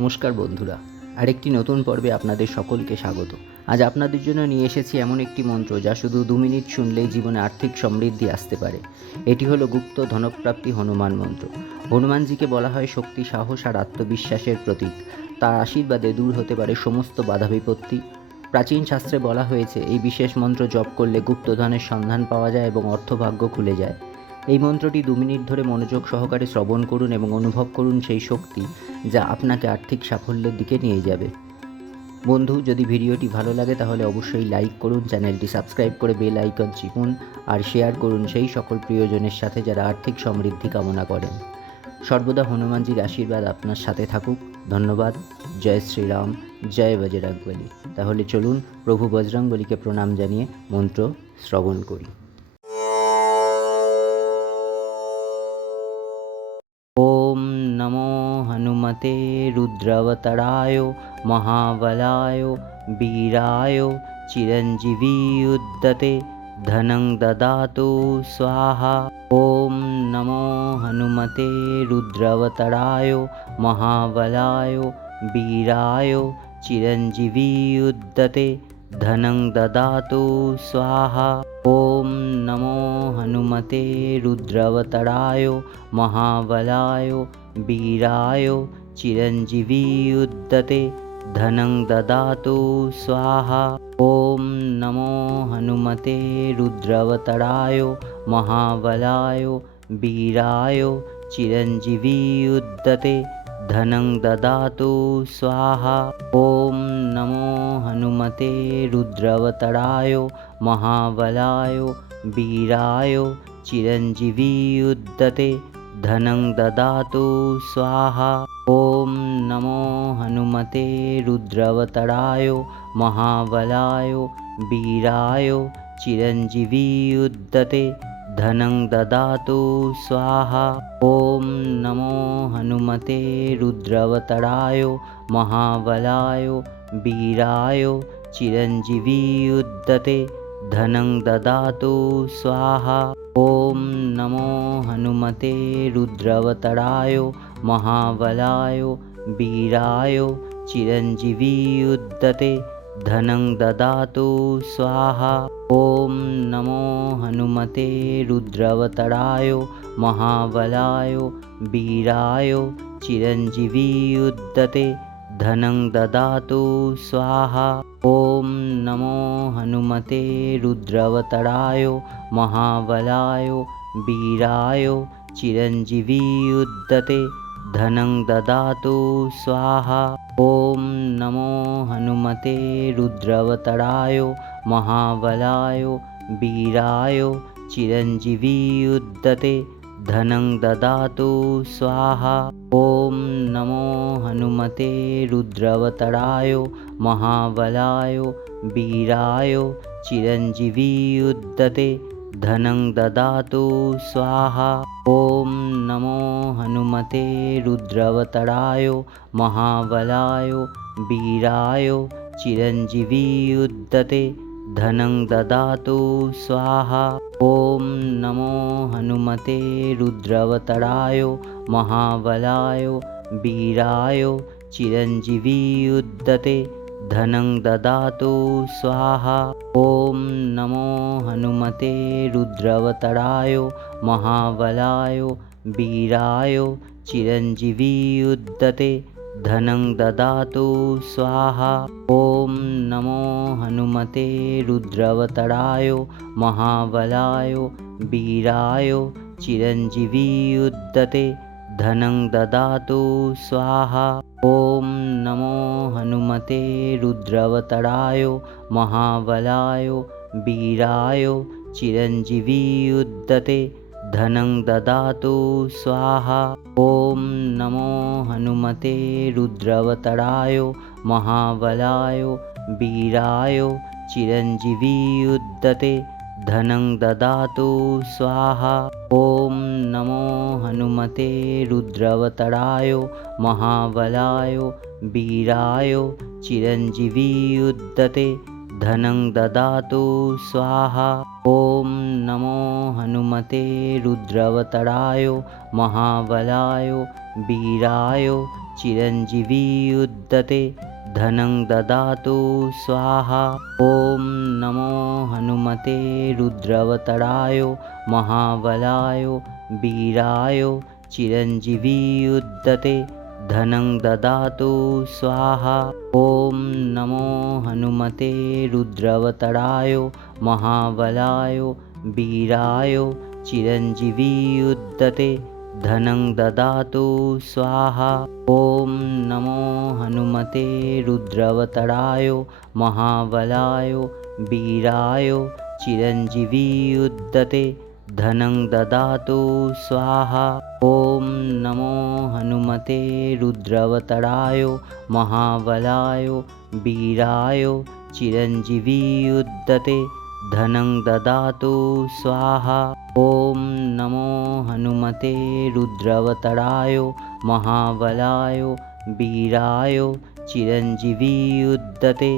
নমস্কার বন্ধুরা, আরেকটি নতুন পর্বে আপনাদের সকলকে স্বাগত। আজ আপনাদের জন্য নিয়ে এসেছি এমন একটি মন্ত্র যা শুধু 2 মিনিট শুনলেই জীবনে আর্থিক সমৃদ্ধি আসতে পারে। এটি হলো গুপ্ত ধনপ্রাপ্তি হনুমান মন্ত্র। হনুমানজিকে বলা হয় শক্তি, সাহস আর আত্মবিশ্বাসের প্রতীক। তার আশীর্বাদে দূর হতে পারে সমস্ত বাধা বিপত্তি। প্রাচীন শাস্ত্রে বলা হয়েছে এই বিশেষ মন্ত্র জপ করলে গুপ্তধনের সন্ধান পাওয়া যায় এবং অর্থভাগ্য খুলে যায়। এই মন্ত্রটি 2 মিনিট ধরে মনোযোগ সহকারে শ্রবণ করুন এবং অনুভব করুন সেই শক্তি যা আপনাকে আর্থিক সাফল্যের দিকে নিয়ে যাবে। বন্ধু, যদি ভিডিওটি ভালো লাগে তাহলে অবশ্যই লাইক করুন, চ্যানেলটি সাবস্ক্রাইব করে বেল আইকন চিপুন আর শেয়ার করুন সেই সকল প্রিয়জনের সাথে যারা আর্থিক সমৃদ্ধি কামনা করেন। সর্বদা হনুমানজির আশীর্বাদ আপনার সাথে থাকুক। ধন্যবাদ। জয় শ্রীরাম, জয় বজরংবলী। তাহলে চলুন প্রভু বজরংবলীকে প্রণাম জানিয়ে মন্ত্র শ্রবণ করি। ओम नमो हनुमते रुद्रवतराय महाबलाय वीराय चिरंजीवियुद्धते धनं ददातु स्वाहा। ओम नमो हनुमते रुद्रवतराय महाबलाय वीराय चिरंजीवियुद्धते धनं ददातु स्वाहा। ओम नमो हनुमते रुद्रवतराय महाबलाय वीराय चिरंजीवियुद्धते धनं ददातु स्वाहा। ओम नमो हनुमते रुद्रवतराय महाबलाय वीराय चिरंजीवियुद्धते धनं ददातु स्वाहा। ओम नमो हनुमते रुद्रवतराय महाबलाय वीराय चिरंजीवियुद्धते धनं ददातु स्वाहा। ओम नमो हनुमते रुद्रवतराय महाबलाय वीराय चिरंजीवियुद्धते धनं ददातु स्वाहा। ओम नमो हनुमते रुद्रवतराय महाबलाय वीराय चिरंजीवियुद्धते धनं ददातु स्वाहा। ओम नमो हनुमते रुद्रवतराय महाबलाय वीराय चिरंजीवियुद्धते धनं ददातु स्वाहा। ओम नमो हनुमते रुद्रवतराय महाबलाय वीराय चिरंजीवियुद्धते धनं ददातु स्वाहा। ओम नमो हनुमते रुद्रवतराय महाबलाय वीराय चिरंजीवियुद्धते धनं ददातु स्वाहा। ओम नमो हनुमते रुद्रवतराय महाबलाय वीराय चिरंजीवियुद्धते धनं ददातु स्वाहा। ओम नमो हनुमते रुद्रवतराय महाबलाय वीराय चिरंजीवियुद्धते धनं ददातु स्वाहा। ओम नमो हनुमते रुद्रवतराय महाबलाय वीराय चिरंजीवियुद्धते धनं ददातु स्वाहा। ओम नमो हनुमते रुद्रवतराय महाबलाय वीराय चिरंजीवियुद्धते धनं ददातु स्वाहा। ओम नमो हनुमते रुद्रवतराय महाबलाय वीराय चिरंजीवियुद्धते धनं ददातु स्वाहा। ओम नमो हनुमते रुद्रवतराय महाबलाय वीराय चिरंजीवियुद्धते धनं ददातु स्वाहा। ओम नमो हनुमते रुद्रवतराय महाबलाय वीराय चिरंजीवियुद्धते धनं ददातु स्वाहा। ओम नमो हनुमते रुद्रवतराय महाबलाय वीराय चिरंजीवियुद्धते धनं ददातु स्वाहा। ओम नमो हनुमते रुद्रवतराय महाबलाय वीराय चिरंजीवियुद्धते धनं ददातु स्वाहा। ॐ नमो हनुमते रुद्रवतराय महाबलाय वीराय चिरञ्जीवियुद्धते धनं ददातु स्वाहा। ॐ नमो हनुमते रुद्रवतराय महाबलाय वीराय चिरञ्जीवियुद्धते धनं ददातु स्वाहा। ॐ नमो हनुमते रुद्रवतराय महाबलाय वीराय चिरञ्जीवियुद्धते धनं ददातु स्वाहा। ॐ नमो हनुमते रुद्रवतराय महाबलाय वीराय चिरञ्जीवियुद्धते धनं ददातु स्वाहा। ॐ नमो हनुमते रुद्रवतराय महाबलाय वीराय चिरञ्जीवियुद्धते धनं ददातु स्वाहा। ॐ नमो हनुमते रुद्रवतराय महाबलाय वीराय चिरञ्जीवियुद्धते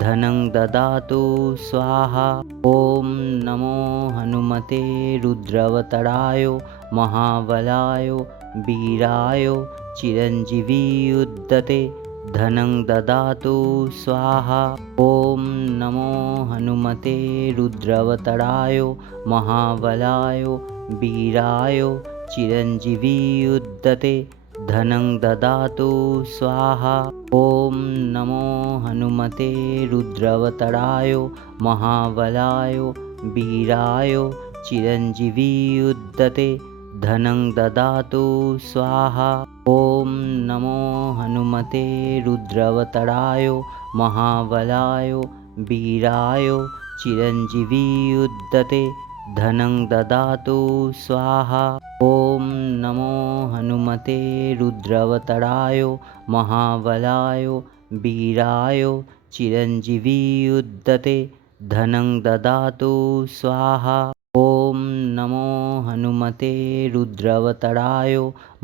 धनं ददातु स्वाहा। ॐ नमो हनुमते रुद्रवतराय महाबलाय वीराय चिरञ्जीवियुद्धते धनं ददातु स्वाहा। ॐ नमो हनुमते रुद्रवतराय महाबलाय वीराय चिरञ्जीवियुद्धते धनं ददातु स्वाहा। ॐ नमो हनुमते रुद्रवतराय महाबलाय वीराय चिरञ्जीवियुद्धते धनं ददातु स्वाहा। ॐ नमो हनुमते रुद्रवतराय महाबलाय वीराय चिरञ्जीवियुद्धते धनं ददातु स्वाहा। ॐ नमो हनुमते रुद्रवतराय महाबलाय वीराय चिरञ्जीवियुद्धते धनं ददातु स्वाहा। ॐ नमो हनुमते रुद्रवतराय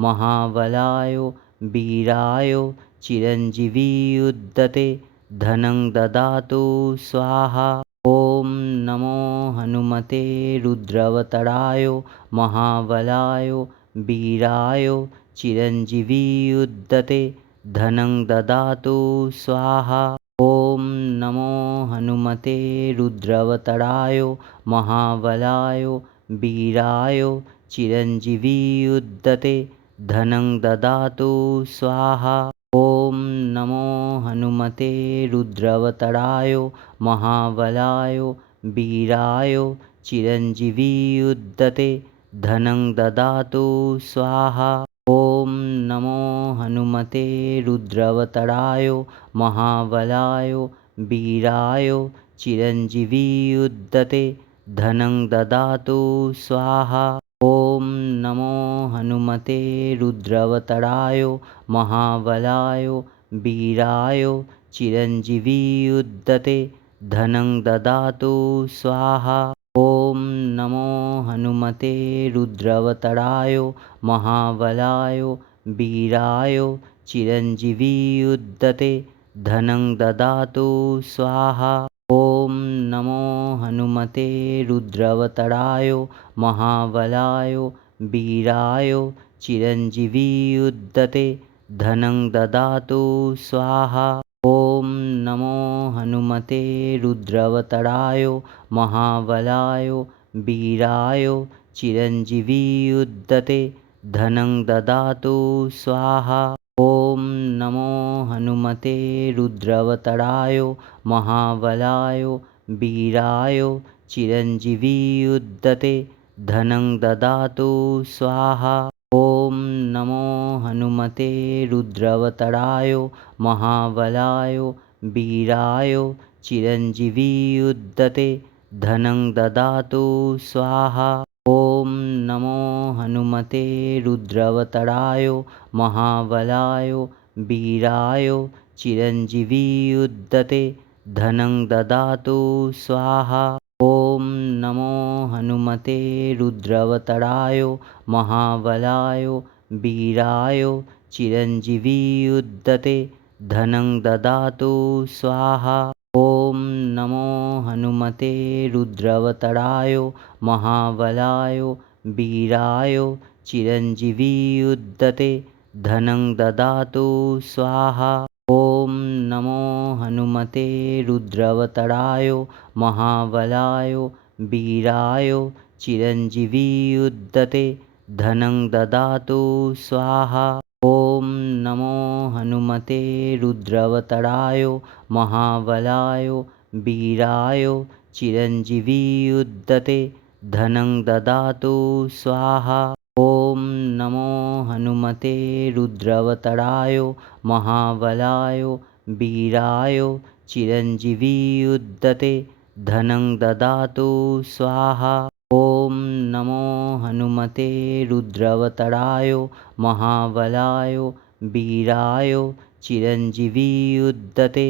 महाबलाय वीराय चिरञ्जीवियुद्धते धनं ददातु स्वाहा। ॐ नमो हनुमते रुद्रवतराय महाबलाय वीराय चिरञ्जीवियुद्धते धनं ददातु स्वाहा। ॐ नमो हनुमते रुद्रवतराय महाबलाय वीराय चिरञ्जीवियुद्धते धनं ददातु स्वाहा। ॐ नमो हनुमते रुद्रवतराय महाबलाय वीराय चिरञ्जीवियुद्धते धनं ददातु स्वाहा। ॐ नमो हनुमते रुद्रवतराय महाबलाय वीराय चिरञ्जीवियुद्धते धनं ददातु स्वाहा। ॐ नमो हनुमते रुद्रवतराय महाबलाय वीराय चिरञ्जीवियुद्धते धनं ददातु स्वाहा। ॐ नमो हनुमते रुद्रवतराय महाबलाय वीराय चिरञ्जीवियुद्धते धनं ददातु स्वाहा। ॐ नमो हनुमते रुद्रवतराय महाबलाय वीराय चिरञ्जीवियुद्धते धनं ददातु स्वाहा। ॐ नमो हनुमते रुद्रवतराय महाबलाय वीराय चिरञ्जीवियुद्धते धनं ददातु स्वाहा। ॐ नमो हनुमते रुद्रवतराय महाबलाय वीराय चिरञ्जीवियुद्धते धनं ददातु स्वाहा। ॐ नमो हनुमते रुद्रवतराय महाबलाय वीराय चिरञ्जीवियुद्धते धनं ददातु स्वाहा। ॐ नमो हनुमते रुद्रवतराय महाबलाय वीराय चिरञ्जीवियुद्धते धनं ददातु स्वाहा। ॐ नमो हनुमते रुद्रवतराय महाबलाय वीराय चिरञ्जीवियुद्धते धनं ददातु स्वाहा। ॐ नमो हनुमते रुद्रवतराय महाबलाय वीराय चिरञ्जीवियुद्धते धनं ददातु स्वाहा। ॐ नमो हनुमते रुद्रवतराय महाबलाय वीराय चिरञ्जीवियुद्धते धनं ददातु स्वाहा। ॐ नमो हनुमते रुद्रवतराय महाबलाय वीराय चिरञ्जीवियुद्धते धनं ददातु स्वाहा। ॐ नमो हनुमते रुद्रवतराय महाबलाय वीराय चिरञ्जीवियुद्धते धनं ददातु स्वाहा। ॐ नमो हनुमते रुद्रवतराय महाबलाय वीराय चिरञ्जीवियुद्धते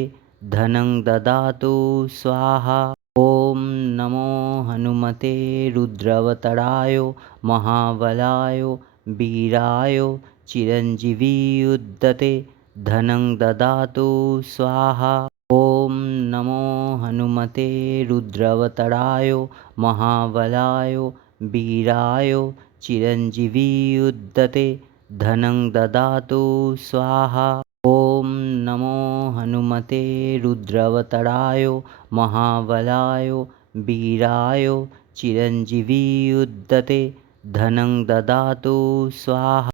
धनं ददातु स्वाहा। ॐ नमो हनुमते रुद्रवतराय महाबलाय वीराय चिरञ्जीवियुद्धते धनं ददातु स्वाहा। ॐ नमो हनुमते रुद्रवतराय महाबलाय वीराय चिरञ्जीवियुद्धते धनं ददातु स्वाहा। ॐ नमो हनुमते रुद्रवतराय महाबलाय वीराय चिरञ्जीवियुद्धते धनं ददातु स्वाहा।